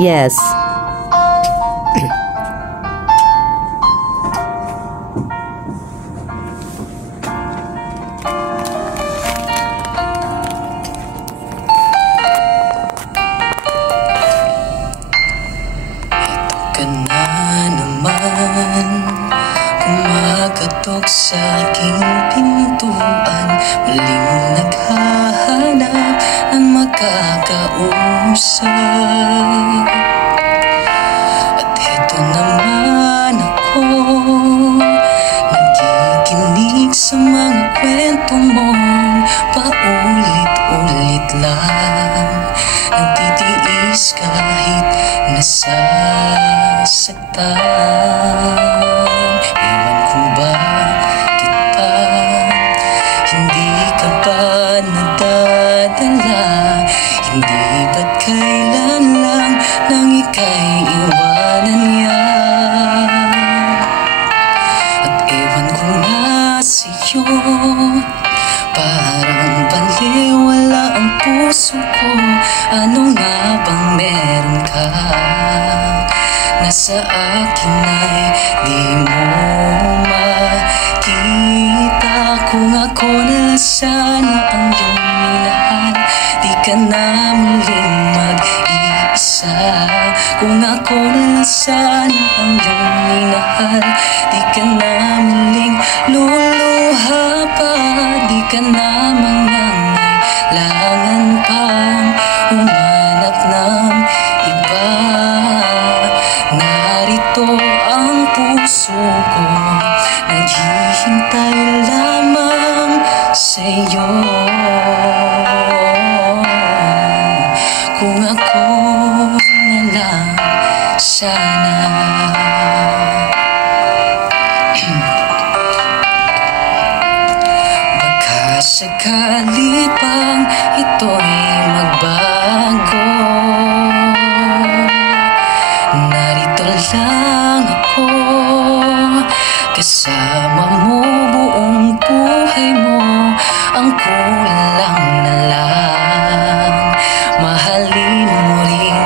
Yes. Ito ka na naman, kumakatok sa aking pintuan, muling naghahanap ng makakausap. At eto naman ako, nakikinig sa mga kwento mo, paulit-ulit lang, nagtitiis kahit nasasaktan. Ewan kung bakit pa hindi ka ba nadadala, hindi ba't kailan lang nang ika'y iwanan niya. At ewan ko nga sa'yo, parang baliwala ang puso ko. Ano nga bang meron ka na sa akin ay di mo makita? Kung ako na sana ang iyong minahal, di ka na muling mag-iisa. Kung ako na sana ang iyong minahal, di ka na muling luluha pa, di ka na mangangailangan pang humanap ng iba. Narito ang puso ko, naghihintay lamang sa'yo. Kung ako na lang sana. Baka sakali pang ito'y magbago, narito lang ako, kasama mo buong buhay mo. Ang kulang na lang, mahalin mo rin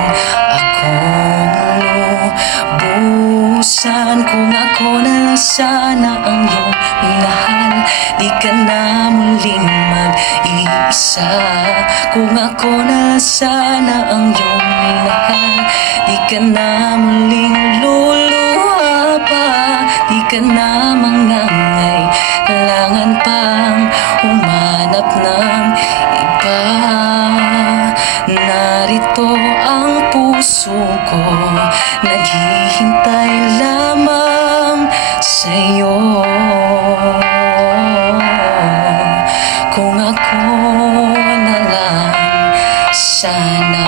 akong lubusan. Kung ako na sana ang iyong minahal, di ka na muling mag-iisa. Kung ako na sana ang iyong minahal, di ka na muling luluha pa, di ka na mangangailangan pang humanap ng iba. Narito ang puso ko, naghihintay lamang sa'yo. Kung ako na lang sana.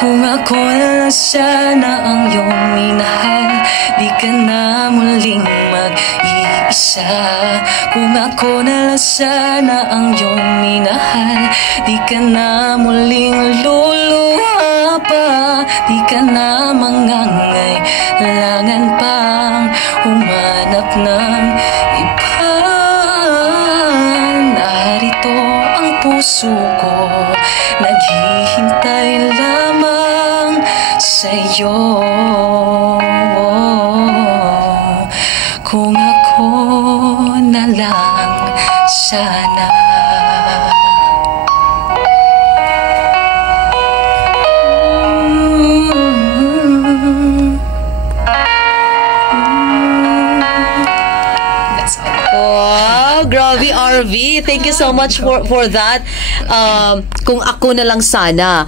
Kung ako na sana ang iyong minahal, di ka na muling mag-iisa. Kung ako na sana ang iyong minahal, di ka na muling luluha pa, di ka na mangangailangan pang humanap ng iba. Narito ang puso ko, naghihintay lamang sa'yo. Kung ako na lang sana. That's all. Wow, grabe RV. Thank you so much for that. Kung ako na lang sana.